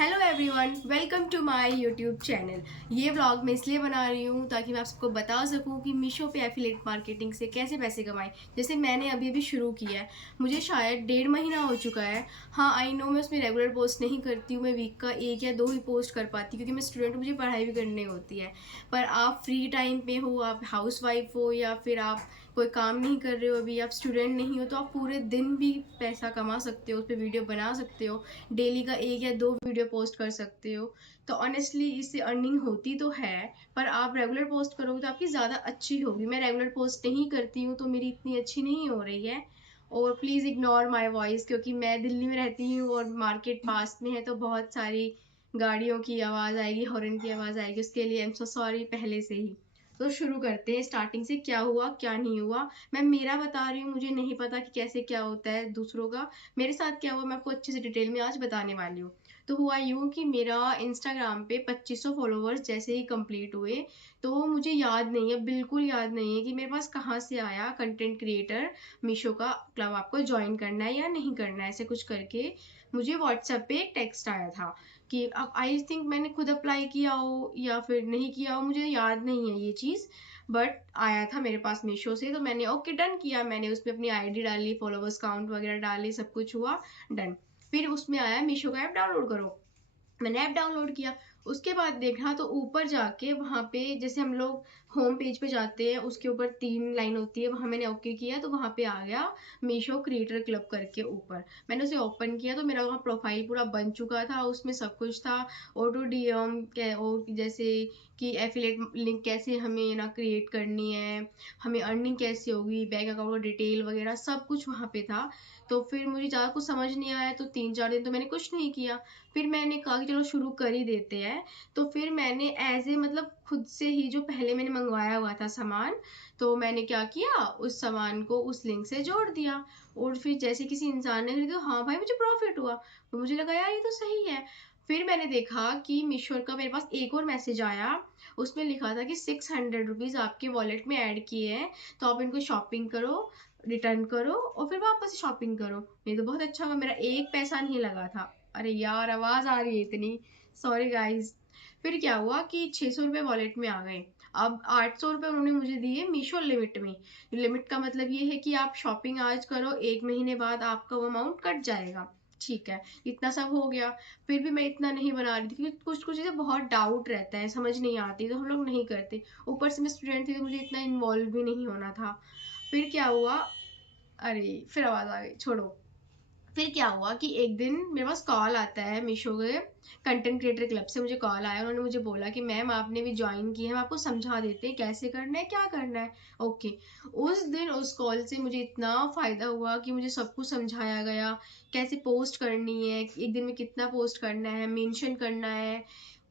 Hello everyone, welcome to my YouTube channel. ये vlog मैं इसलिए बना रही हूँ ताकि मैं आप सबको बता सकूँ कि मीशो पे एफिलिएट मार्केटिंग से कैसे पैसे कमाएं। जैसे मैंने अभी अभी शुरू किया है, मुझे शायद 1.5 महीना हो चुका है। हाँ, आई नो मैं उसमें रेगुलर पोस्ट नहीं करती हूँ, मैं वीक का 1 या 2 ही पोस्ट कर पाती हूँ क्योंकि मैं स्टूडेंट हूँ, मुझे पढ़ाई भी करनी होती है। पर आप फ्री टाइम पे हो, आप हाउस वाइफ हो या फिर आप कोई काम नहीं कर रहे हो, अभी आप स्टूडेंट नहीं हो, तो आप पूरे दिन भी पैसा कमा सकते हो, उस पर वीडियो बना सकते हो, डेली का 1 या 2 वीडियो पोस्ट कर सकते हो। तो ऑनेस्टली इससे अर्निंग होती तो है, पर आप रेगुलर पोस्ट करोगे तो आपकी ज़्यादा अच्छी होगी। मैं रेगुलर पोस्ट नहीं करती हूँ तो मेरी इतनी अच्छी नहीं हो रही है। और प्लीज़ इग्नोर माय वॉइस, क्योंकि मैं दिल्ली में रहती हूँ और मार्केट पास में है, तो बहुत सारी गाड़ियों की आवाज़ आएगी, हॉर्न की आवाज़ आएगी, उसके लिए आई एम सो सॉरी पहले से ही। तो शुरू करते हैं स्टार्टिंग से, क्या हुआ क्या नहीं हुआ। मैं मेरा बता रही हूँ, मुझे नहीं पता कि कैसे क्या होता है दूसरों का। मेरे साथ क्या हुआ मैं आपको अच्छे से डिटेल में आज बताने वाली हूँ। तो हुआ यूँ कि मेरा इंस्टाग्राम पे 2500 फॉलोवर्स जैसे ही कंप्लीट हुए, तो मुझे याद नहीं है, बिल्कुल याद नहीं है कि मेरे पास कहाँ से आया कंटेंट क्रिएटर मीशो का क्लब आपको ज्वाइन करना है या नहीं करना है, ऐसे कुछ करके मुझे व्हाट्सएप पे एक टेक्स्ट आया था कि अब आई थिंक मैंने खुद अप्लाई किया हो या फिर नहीं किया हो, मुझे याद नहीं है ये चीज़। बट आया था मेरे पास मीशो से, तो मैंने ओके डन किया, मैंने उसमें अपनी आईडी डाली, फॉलोवर्स काउंट वगैरह डाली, सब कुछ हुआ डन। फिर उसमें आया मीशो का ऐप डाउनलोड करो, मैंने ऐप डाउनलोड किया। उसके बाद देखा तो ऊपर जाके वहाँ पे जैसे हम लोग होम पेज पे जाते हैं, उसके ऊपर 3 लाइन होती है, वहाँ मैंने ओके किया तो वहाँ पे आ गया मीशो क्रिएटर क्लब करके ऊपर। मैंने उसे ओपन किया तो मेरा वहाँ प्रोफाइल पूरा बन चुका था, उसमें सब कुछ था। ऑटो डीएम और जैसे कि एफिलेट लिंक कैसे हमें ना क्रिएट करनी है, हमें अर्निंग कैसे होगी, बैंक अकाउंट का डिटेल वगैरह सब कुछ वहाँ पे था। तो फिर मुझे ज़्यादा कुछ समझ नहीं आया, तो 3-4 दिन तो मैंने कुछ नहीं किया। फिर मैंने कहा कि चलो शुरू कर ही देते हैं। तो फिर मैंने एज ए मतलब खुद से ही जो पहले मैंने मंगवाया हुआ था सामान, तो मैंने क्या किया उस सामान को उस लिंक से जोड़ दिया। और फिर जैसे किसी इंसान ने खरीदा, हाँ भाई मुझे प्रॉफिट हुआ, तो मुझे लगा यार ये तो सही है। फिर मैंने देखा कि मीशो का मेरे पास एक और मैसेज आया, उसमें लिखा था कि 600 रुपीज़ आपके वॉलेट में ऐड किए हैं, तो आप इनको शॉपिंग करो, रिटर्न करो और फिर वापस शॉपिंग करो। ये तो बहुत अच्छा हुआ, मेरा एक पैसा नहीं लगा था। अरे यार आवाज आ रही है इतनी, सॉरी गाइस। फिर क्या हुआ कि 600 रुपये वॉलेट में आ गए। अब 800 रुपये उन्होंने मुझे दिए मीशो लिमिट में। लिमिट का मतलब ये है कि आप शॉपिंग आज करो, 1 महीने बाद आपका वो अमाउंट कट जाएगा। ठीक है, इतना सब हो गया। फिर भी मैं इतना नहीं बना रही थी क्योंकि कुछ कुछ चीज़ें बहुत डाउट रहता है, समझ नहीं आती, तो हम लोग नहीं करते। ऊपर से मैं स्टूडेंट थी तो मुझे इतना इन्वॉल्व भी नहीं होना था। फिर क्या हुआ, अरे फिर आवाज आ गई, छोड़ो। फिर क्या हुआ कि एक दिन मेरे पास कॉल आता है मीशो के कंटेंट क्रिएटर क्लब से, मुझे कॉल आया, उन्होंने मुझे बोला कि मैम आपने भी ज्वाइन की है, हम आपको समझा देते हैं कैसे करना है क्या करना है। ओके। उस दिन उस कॉल से मुझे इतना फ़ायदा हुआ कि मुझे सब कुछ समझाया गया, कैसे पोस्ट करनी है, एक दिन में कितना पोस्ट करना है, मेंशन करना है,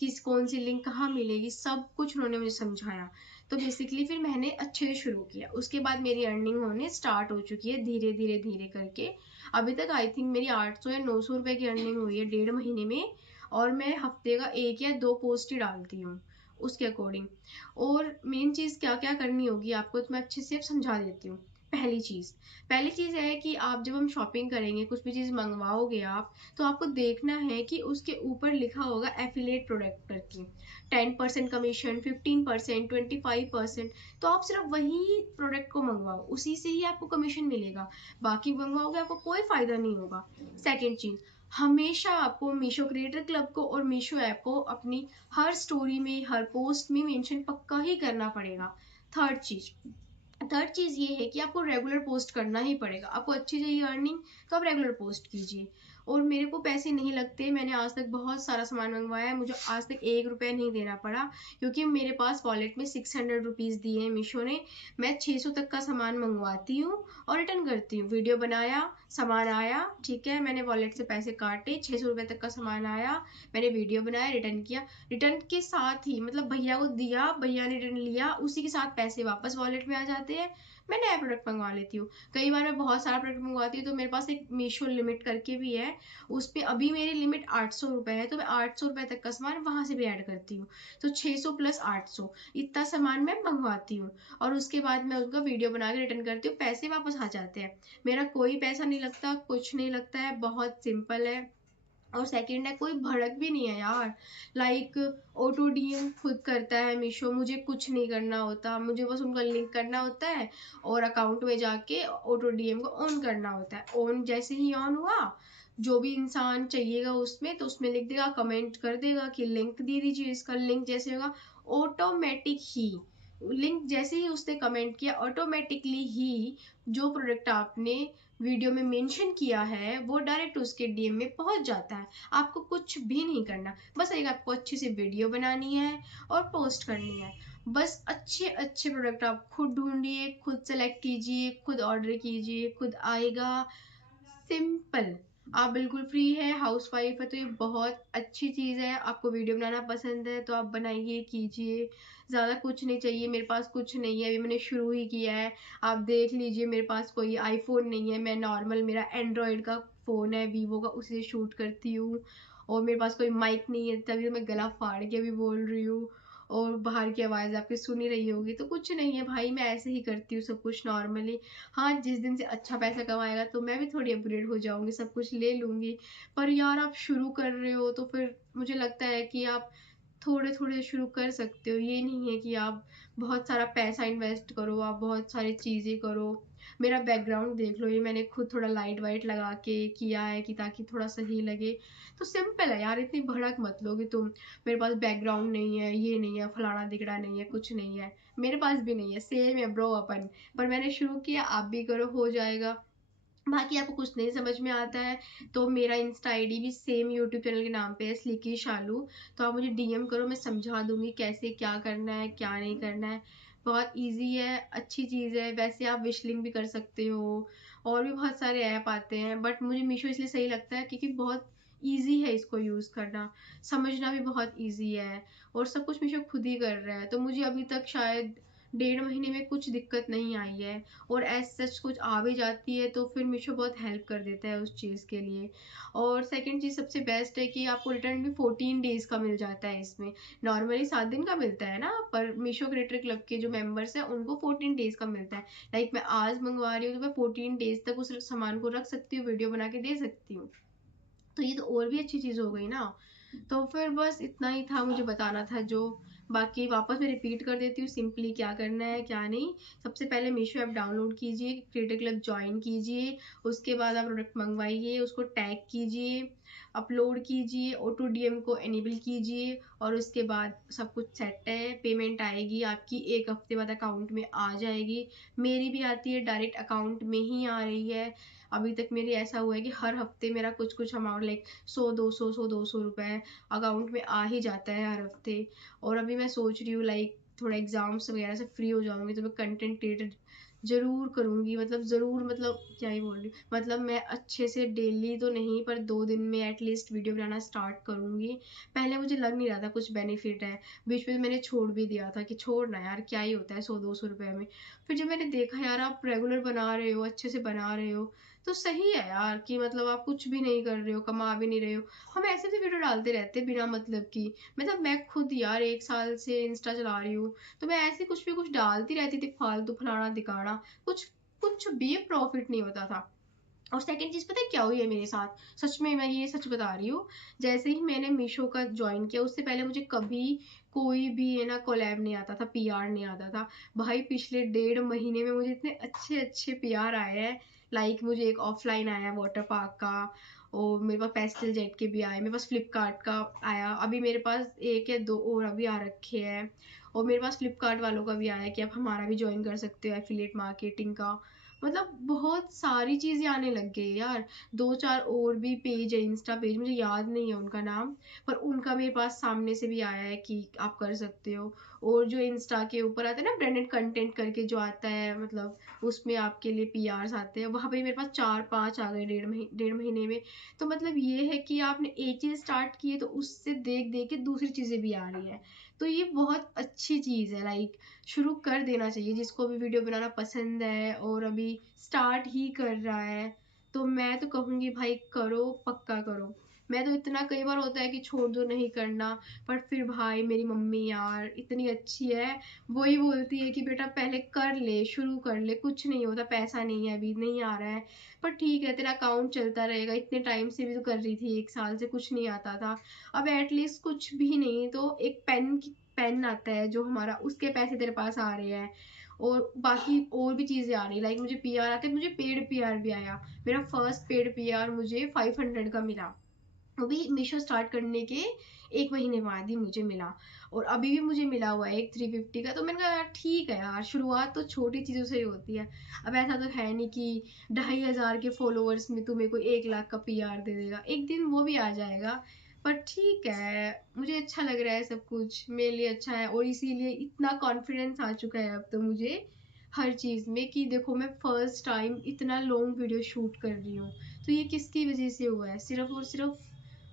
किस कौन सी लिंक कहाँ मिलेगी, सब कुछ उन्होंने मुझे समझाया। तो बेसिकली फिर मैंने अच्छे से शुरू किया, उसके बाद मेरी अर्निंग होने स्टार्ट हो चुकी है धीरे धीरे धीरे करके। अभी तक आई थिंक मेरी 800 या 900 रुपए की अर्निंग हुई है 1.5 महीने में। और मैं हफ्ते का 1 या 2 पोस्ट ही डालती हूँ उसके अकॉर्डिंग। और मेन चीज़ क्या क्या करनी होगी आपको, तो मैं अच्छे से समझा देती हूँ। पहली चीज़ है कि आप जब हम शॉपिंग करेंगे, कुछ भी चीज़ मंगवाओगे आप, तो आपको देखना है कि उसके ऊपर लिखा होगा एफिलिएट प्रोडक्ट करके, 10% कमीशन, 15%, 25%। तो आप सिर्फ वही प्रोडक्ट को मंगवाओ, उसी से ही आपको कमीशन मिलेगा। बाकी मंगवाओगे आपको कोई फायदा नहीं होगा। सेकंड चीज, हमेशा आपको मीशो क्रिएटर क्लब को और मीशो ऐप को अपनी हर स्टोरी में, हर पोस्ट में मेंशन पक्का ही करना पड़ेगा। थर्ड चीज थर्ड चीज ये है कि आपको रेगुलर पोस्ट करना ही पड़ेगा। आपको अच्छी चाहिए अर्निंग, तो आप रेगुलर पोस्ट कीजिए। और मेरे को पैसे नहीं लगते, मैंने आज तक बहुत सारा सामान मंगवाया है, मुझे आज तक 1 रुपया नहीं देना पड़ा, क्योंकि मेरे पास वॉलेट में 600 रुपीज़ दिए हैं मीशो ने। मैं 600 तक का सामान मंगवाती हूँ और रिटर्न करती हूँ। वीडियो बनाया, सामान आया, ठीक है, मैंने वॉलेट से पैसे काटे, 600 रुपये तक का सामान आया, मैंने वीडियो बनाया, रिटर्न किया। रिटर्न के साथ ही मतलब भैया को दिया, भैया ने रिटर्न लिया, उसी के साथ पैसे वापस वॉलेट में आ जाते हैं। मैं नया प्रोडक्ट मंगवा लेती हूँ। कई बार मैं बहुत सारा प्रोडक्ट मंगवाती हूँ, तो मेरे पास एक मीशो लिमिट करके भी है, उस पर अभी मेरी लिमिट 800 रुपये है, तो मैं 800 रुपये तक का सामान वहां से भी ऐड करती हूँ। तो 600 प्लस 800, इतना सामान मैं मंगवाती हूँ। और उसके बाद मैं उसका वीडियो बना के रिटर्न करती हूँ, पैसे वापस आ जाते हैं। मेरा कोई पैसा नहीं लगता, कुछ नहीं लगता है, बहुत सिंपल है। और सेकंड है कोई भड़क भी नहीं है यार। लाइक ऑटो डीएम खुद करता है मीशो, मुझे कुछ नहीं करना होता, मुझे बस उनका लिंक करना होता है और अकाउंट में जाके ऑटो डीएम को ऑन करना होता है। ऑन जैसे ही ऑन हुआ, जो भी इंसान चाहिएगा उसमें तो उसमें लिख देगा, कमेंट कर देगा कि लिंक दे दीजिए इसका। लिंक जैसे होगा ऑटोमेटिक ही, लिंक जैसे ही उसने कमेंट किया ऑटोमेटिकली ही जो प्रोडक्ट आपने वीडियो में मेंशन किया है वो डायरेक्ट उसके डीएम में पहुंच जाता है। आपको कुछ भी नहीं करना, बस एक आपको अच्छी सी वीडियो बनानी है और पोस्ट करनी है। बस अच्छे अच्छे प्रोडक्ट आप खुद ढूंढिए, खुद सेलेक्ट कीजिए, खुद ऑर्डर कीजिए, खुद आएगा। सिंपल। आप बिल्कुल फ्री है, हाउस वाइफ है तो ये बहुत अच्छी चीज़ है। आपको वीडियो बनाना पसंद है तो आप बनाइए, कीजिए। ज़्यादा कुछ नहीं चाहिए, मेरे पास कुछ नहीं है, अभी मैंने शुरू ही किया है। आप देख लीजिए, मेरे पास कोई आईफोन नहीं है, मैं नॉर्मल मेरा एंड्रॉयड का फ़ोन है वीवो का, उसी से शूट करती हूँ। और मेरे पास कोई माइक नहीं है, तभी तो मैं गला फाड़ के भी बोल रही हूँ और बाहर की आवाज़ आपकी सुन ही रही होगी। तो कुछ नहीं है भाई, मैं ऐसे ही करती हूँ सब कुछ नॉर्मली। हाँ, जिस दिन से अच्छा पैसा कमाएगा तो मैं भी थोड़ी अपग्रेड हो जाऊँगी, सब कुछ ले लूँगी। पर यार आप शुरू कर रहे हो तो फिर मुझे लगता है कि आप थोड़े-थोड़े शुरू कर सकते हो। ये नहीं है कि आप बहुत सारा पैसा इन्वेस्ट करो, आप बहुत सारी चीज़ें करो। मेरा बैकग्राउंड देख लो, ये मैंने खुद थोड़ा लाइट वाइट लगा के किया है कि ताकि थोड़ा सही लगे। तो सिंपल है यार, इतनी भड़क मत लो कि तुम मेरे पास बैकग्राउंड नहीं है, ये नहीं है, फलाना-ढिकड़ा नहीं है, कुछ नहीं है। मेरे पास भी नहीं है, सेम है ब्रो अपन। पर मैंने शुरू किया, आप भी करो, हो जाएगा। बाकी आपको कुछ नहीं समझ में आता है तो मेरा इंस्टा आईडी भी सेम यूट्यूब चैनल के नाम पे है, स्लीकी शालू। तो आप मुझे डीएम करो, मैं समझा दूंगी कैसे क्या करना है क्या नहीं करना है। बहुत इजी है, अच्छी चीज़ है। वैसे आप विश लिंक भी कर सकते हो, और भी बहुत सारे ऐप आते हैं, बट मुझे मीशो इसलिए सही लगता है क्योंकि बहुत ईजी है इसको यूज़ करना, समझना भी बहुत ईजी है, और सब कुछ मीशो खुद ही कर रहा है। तो मुझे अभी तक शायद 1.5 महीने में कुछ दिक्कत नहीं आई है। और एज़ सच कुछ आ भी जाती है तो फिर मीशो बहुत हेल्प कर देता है उस चीज़ के लिए। और सेकंड चीज़ सबसे बेस्ट है कि आपको रिटर्न भी 14 डेज़ का मिल जाता है इसमें। नॉर्मली 7 दिन का मिलता है ना, पर मीशो क्रिएटर क्लब के जो मेंबर्स हैं उनको 14 डेज़ का मिलता है। लाइक मैं आज मँगवा रही हूँ तो मैं 14 डेज़ तक उस सामान को रख सकती हूँ, वीडियो बना के दे सकती हूँ। तो ये तो और भी अच्छी चीज़ हो गई ना। तो फिर बस इतना ही था मुझे बताना था जो। बाकी वापस मैं रिपीट कर देती हूँ सिंपली क्या करना है क्या नहीं। सबसे पहले मीशो ऐप डाउनलोड कीजिए, क्रिएटर क्लब जॉइन कीजिए, उसके बाद आप प्रोडक्ट मंगवाइए, उसको टैग कीजिए, अपलोड कीजिए, ऑटो डीएम को एनेबल कीजिए, और उसके बाद सब कुछ सेट है। पेमेंट आएगी आपकी 1 हफ्ते बाद अकाउंट में आ जाएगी। मेरी भी आती है, डायरेक्ट अकाउंट में ही आ रही है। अभी तक मेरी ऐसा हुआ है कि हर हफ्ते मेरा कुछ-कुछ अमाउंट लाइक 100-200 रुपए अकाउंट में आ ही जाता है हर हफ्ते। और अभी मैं सोच रही हूँ लाइक थोड़ा एग्ज़ाम्स वगैरह से फ्री हो जाऊँगी तो मैं कंटेंट क्रिएटर ज़रूर करूँगी। मतलब ज़रूर, मतलब क्या ही बोल रही हूँ, मतलब मैं अच्छे से डेली तो नहीं पर 2 दिन में एटलीस्ट वीडियो बनाना स्टार्ट करूँगी। पहले मुझे लग नहीं रहा था कुछ बेनिफिट है, बीच में मैंने छोड़ भी दिया था कि छोड़ ना यार, क्या ही होता है 100-200 रुपए में। फिर जब मैंने देखा यार आप रेगुलर बना रहे हो, अच्छे से बना रहे हो, तो सही है यार कि मतलब आप कुछ भी नहीं कर रहे हो, कमा भी नहीं रहे हो। हम ऐसे भी वीडियो डालते रहते हैं बिना मतलब की। मतलब मैं खुद यार 1 साल से इंस्टा चला रही हूँ, तो मैं ऐसे कुछ भी कुछ डालती रहती थी फालतू फलाना-ढिकाना, कुछ कुछ भी प्रॉफ़िट नहीं होता था। और सेकंड चीज़ पता है क्या हुई है मेरे साथ? सच में मैं ये सच बता रही हूँ, जैसे ही मैंने मीशो का जॉइन किया उससे पहले मुझे कभी कोई भी है ना कोलैब नहीं आता था, पीआर नहीं आता था। भाई पिछले 1.5 महीने में मुझे इतने अच्छे-अच्छे पीआर आए हैं। लाइक मुझे एक ऑफलाइन आया वाटर पार्क का, और मेरे पास पेस्टल जेट के भी आए, मेरे पास फ्लिपकार्ट का आया, अभी मेरे पास 1 या 2 और अभी आ रखे हैं। और मेरे पास फ्लिपकार्ट वालों का भी आया है कि आप हमारा भी जॉइन कर सकते हो एफिलिएट मार्केटिंग का। मतलब बहुत सारी चीज़ें आने लग गई यार। 2-4 और भी पेज है, इंस्टा पेज मुझे याद नहीं है उनका नाम, पर उनका मेरे पास सामने से भी आया है कि आप कर सकते हो। और जो इंस्टा के ऊपर आता है ना ब्रांडेड कंटेंट करके जो आता है, मतलब उसमें आपके लिए पीआर्स आते हैं, वहाँ पे मेरे पास 4-5 आ गए 1.5 महीने में। तो मतलब ये है कि आपने एक चीज़ स्टार्ट की है तो उससे देख-देख के दूसरी चीज़ें भी आ रही हैं। तो ये बहुत अच्छी चीज़ है, लाइक शुरू कर देना चाहिए जिसको भी वीडियो बनाना पसंद है और अभी स्टार्ट ही कर रहा है। तो मैं तो कहूँगी भाई करो, पक्का करो। मैं तो इतना कई बार होता है कि छोड़ दो नहीं करना, पर फिर भाई मेरी मम्मी यार इतनी अच्छी है, वही बोलती है कि बेटा पहले कर ले, शुरू कर ले, कुछ नहीं होता, पैसा नहीं है अभी, नहीं आ रहा है, पर ठीक है तेरा अकाउंट चलता रहेगा, इतने टाइम से भी तो कर रही थी, 1 साल से कुछ नहीं आता था, अब एटलीस्ट कुछ भी नहीं तो एक पेन आता है जो हमारा, उसके पैसे तेरे पास आ रहे हैं, और बाकी और भी चीज़ें आ रही, लाइक मुझे पीआर आते हैं, मुझे पेड पीआर भी आया, मेरा फर्स्ट पेड पीआर मुझे 500 का मिला, वो भी मीशो स्टार्ट करने के 1 महीने बाद ही मुझे मिला, और अभी भी मुझे मिला हुआ है एक 350 का, तो मैंने कहा यार ठीक है यार, शुरुआत तो छोटी चीज़ों से ही होती है, अब ऐसा तो है नहीं कि 2500 के फॉलोअर्स में तुम्हें कोई 1 लाख का पीआर दे देगा, एक दिन वो भी आ जाएगा, पर ठीक है, मुझे अच्छा लग रहा है, सब कुछ मेरे लिए अच्छा है, और इसीलिए इतना कॉन्फिडेंस आ चुका है अब तो मुझे हर चीज़ में, कि देखो मैं फर्स्ट टाइम इतना लॉन्ग वीडियो शूट कर रही हूँ, तो ये किसकी वजह से हुआ है, सिर्फ और सिर्फ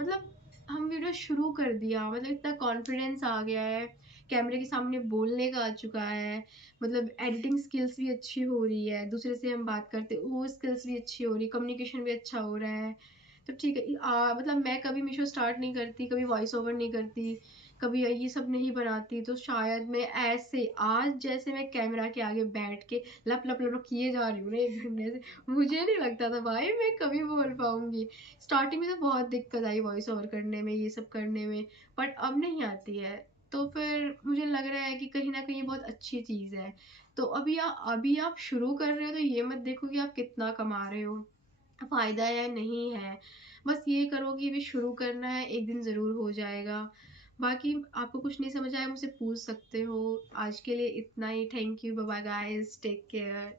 मतलब हम वीडियो शुरू कर दिया, मतलब इतना कॉन्फिडेंस आ गया है, कैमरे के सामने बोलने का आ चुका है, मतलब एडिटिंग स्किल्स भी अच्छी हो रही है, दूसरे से हम बात करते वो स्किल्स भी अच्छी हो रही है, कम्युनिकेशन भी अच्छा हो रहा है, तो ठीक है, मतलब मैं कभी मीशो स्टार्ट नहीं करती, कभी वॉइस ओवर नहीं करती, कभी ये सब नहीं बनाती, तो शायद मैं ऐसे आज जैसे मैं कैमरा के आगे बैठ के लप लप लप लप किए जा रही हूँ ना 1 घंटे से, मुझे नहीं लगता था भाई मैं कभी बोल पाऊंगी, स्टार्टिंग में तो बहुत दिक्कत आई वॉइस ओवर करने में, ये सब करने में, बट अब नहीं आती है, तो फिर मुझे लग रहा है कि कहीं ना कहीं बहुत अच्छी चीज़ है, तो अभी आप शुरू कर रहे हो तो ये मत देखो कि आप कितना कमा रहे हो, फायदा है नहीं है, बस ये करो कि अभी शुरू करना है, एक दिन ज़रूर हो जाएगा, बाकी आपको कुछ नहीं समझ आया मुझसे पूछ सकते हो, आज के लिए इतना ही, thank you, bye bye guys, take care.